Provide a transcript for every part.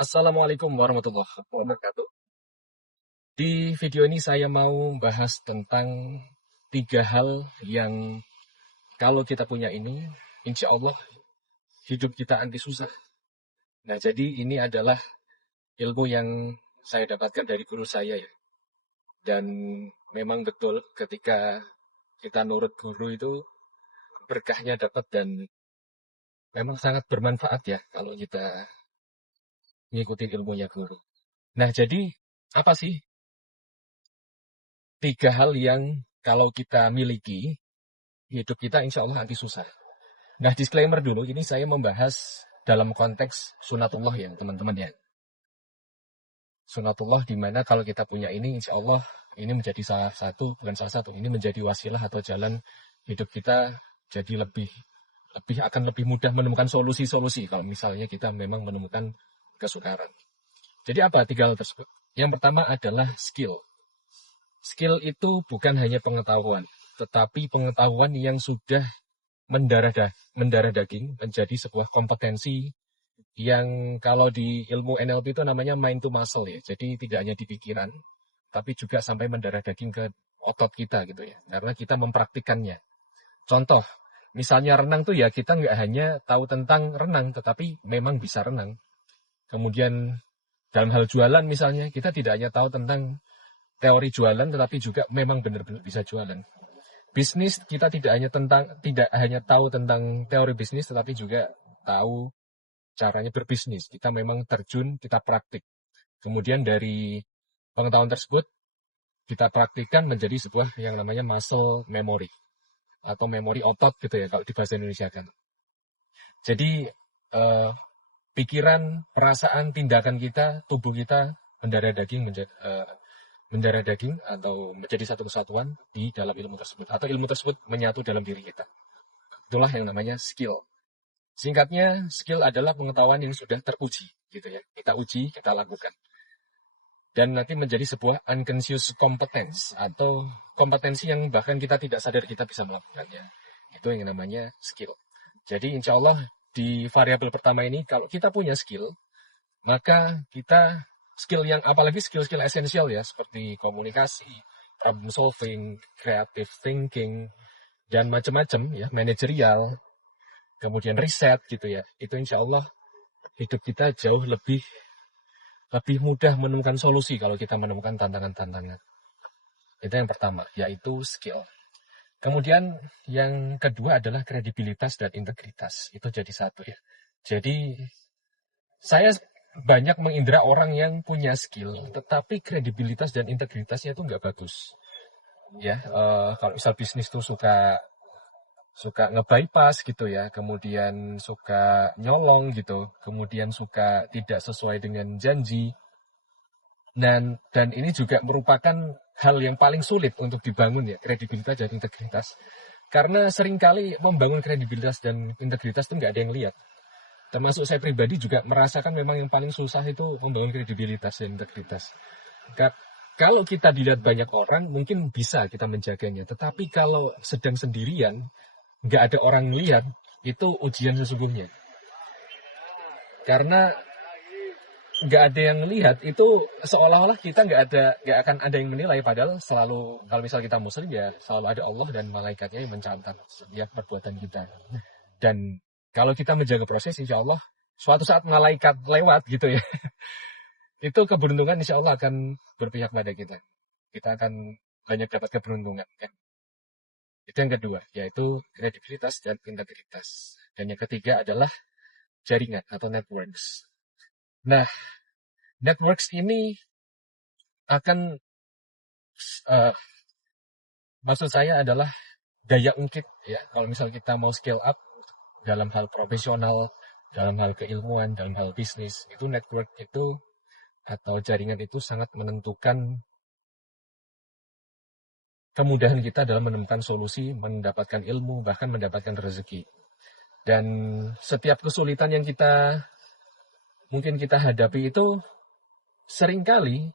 Assalamualaikum warahmatullahi wabarakatuh. Di video ini saya mau bahas tentang tiga hal yang kalau kita punya ini, insya Allah hidup kita anti susah. Nah, jadi ini adalah ilmu yang saya dapatkan dari guru saya ya. Dan memang betul ketika kita nurut guru itu berkahnya dapat dan memang sangat bermanfaat ya kalau kita ngikutin ilmunya guru. Nah, jadi apa sih tiga hal yang kalau kita miliki, hidup kita insya Allah anti susah. Nah, disclaimer dulu, ini saya membahas dalam konteks sunatullah ya, teman-teman ya. Sunatullah di mana kalau kita punya ini, insya Allah ini menjadi salah satu, bukan salah satu, ini menjadi wasilah atau jalan hidup kita jadi lebih mudah menemukan solusi-solusi kalau misalnya kita memang menemukan kesukaran. Jadi apa tiga hal tersebut? Yang pertama adalah skill. Skill itu bukan hanya pengetahuan, tetapi pengetahuan yang sudah mendarah daging menjadi sebuah kompetensi yang kalau di ilmu NLP itu namanya mind to muscle ya. Jadi tidak hanya di pikiran, tapi juga sampai mendarah daging ke otot kita gitu ya. Karena kita mempraktikannya. Contoh, misalnya renang tuh ya kita nggak hanya tahu tentang renang, tetapi memang bisa renang. Kemudian dalam hal jualan misalnya, kita tidak hanya tahu tentang teori jualan, tetapi juga memang benar-benar bisa jualan. Bisnis kita tidak hanya tahu tentang teori bisnis, tetapi juga tahu caranya berbisnis. Kita memang terjun, kita praktik. Kemudian dari pengetahuan tersebut kita praktikkan menjadi sebuah yang namanya muscle memory atau memori otot gitu ya kalau di bahasa Indonesia kan. Jadi pikiran, perasaan, tindakan kita, tubuh kita mendarah daging atau menjadi satu kesatuan di dalam ilmu tersebut atau ilmu tersebut menyatu dalam diri kita. Itulah yang namanya skill. Singkatnya, skill adalah pengetahuan yang sudah teruji, gitu ya. Kita uji, kita lakukan. Dan nanti menjadi sebuah unconscious competence atau kompetensi yang bahkan kita tidak sadar kita bisa melakukannya. Itu yang namanya skill. Jadi insya Allah di variabel pertama ini, kalau kita punya skill, maka kita skill yang, apalagi skill-skill esensial ya, seperti komunikasi, problem solving, creative thinking, dan macam-macam ya, manajerial, kemudian riset gitu ya, itu insya Allah hidup kita jauh lebih mudah menemukan solusi kalau kita menemukan tantangan-tantangan. Itu yang pertama, yaitu skill. Kemudian yang kedua adalah kredibilitas dan integritas. Itu jadi satu ya. Jadi saya banyak mengindra orang yang punya skill, tetapi kredibilitas dan integritasnya itu nggak bagus. Ya, kalau misal bisnis tuh suka nge-bypass gitu ya, kemudian suka nyolong gitu, kemudian suka tidak sesuai dengan janji. Dan ini juga merupakan hal yang paling sulit untuk dibangun ya, kredibilitas dan integritas. Karena seringkali membangun kredibilitas dan integritas itu nggak ada yang lihat. Termasuk saya pribadi juga merasakan memang yang paling susah itu membangun kredibilitas dan integritas. Kalau kita dilihat banyak orang, mungkin bisa kita menjaganya. Tetapi kalau sedang sendirian, nggak ada orang lihat, itu ujian sesungguhnya. Karena nggak ada yang lihat, itu seolah-olah kita nggak akan ada yang menilai. Padahal selalu, kalau misal kita muslim ya, selalu ada Allah dan malaikatnya yang mencatat setiap perbuatan kita. Dan kalau kita menjaga proses, insya Allah suatu saat malaikat lewat gitu ya, itu keberuntungan insya Allah akan berpihak pada kita. Kita akan banyak dapat keberuntungan. Kan? Itu yang kedua, yaitu kredibilitas dan integritas. Dan yang ketiga adalah jaringan atau networks. Nah, networks ini akan, maksud saya adalah daya ungkit ya. Kalau misal kita mau scale up dalam hal profesional, dalam hal keilmuan, dalam hal bisnis, itu network itu atau jaringan itu sangat menentukan kemudahan kita dalam menemukan solusi, mendapatkan ilmu, bahkan mendapatkan rezeki. Dan setiap kesulitan yang mungkin kita hadapi itu seringkali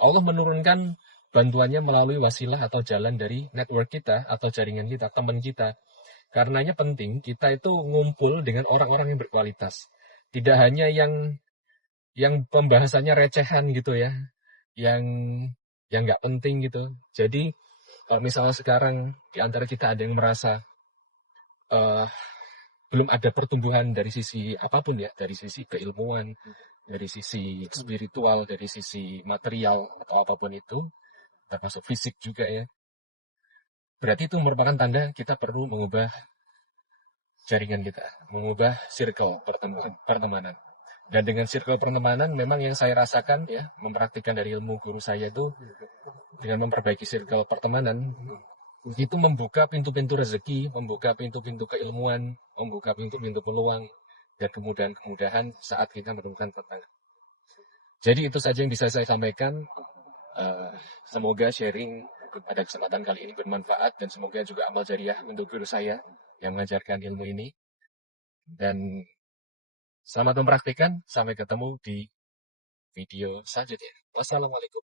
Allah menurunkan bantuannya melalui wasilah atau jalan dari network kita atau jaringan kita, teman kita. Karenanya penting kita itu ngumpul dengan orang-orang yang berkualitas. Tidak hanya yang yang pembahasannya recehan gitu ya, yang nggak penting gitu. Jadi kalau misalnya sekarang di antara kita ada yang merasa eh, belum ada pertumbuhan dari sisi apapun ya, dari sisi keilmuan, dari sisi spiritual, dari sisi material atau apapun itu, termasuk fisik juga ya. Berarti itu merupakan tanda kita perlu mengubah jaringan kita, mengubah circle pertemanan. Dan dengan circle pertemanan memang yang saya rasakan ya, mempraktikkan dari ilmu guru saya itu dengan memperbaiki circle pertemanan itu membuka pintu-pintu rezeki, membuka pintu-pintu keilmuan, membuka pintu-pintu peluang dan kemudahan-kemudahan saat kita menemukan tantangan. Jadi itu saja yang bisa saya sampaikan. Semoga sharing pada kesempatan kali ini bermanfaat dan semoga juga amal jariah untuk guru saya yang mengajarkan ilmu ini. Dan selamat mempraktikkan. Sampai ketemu di video selanjutnya. Wassalamualaikum.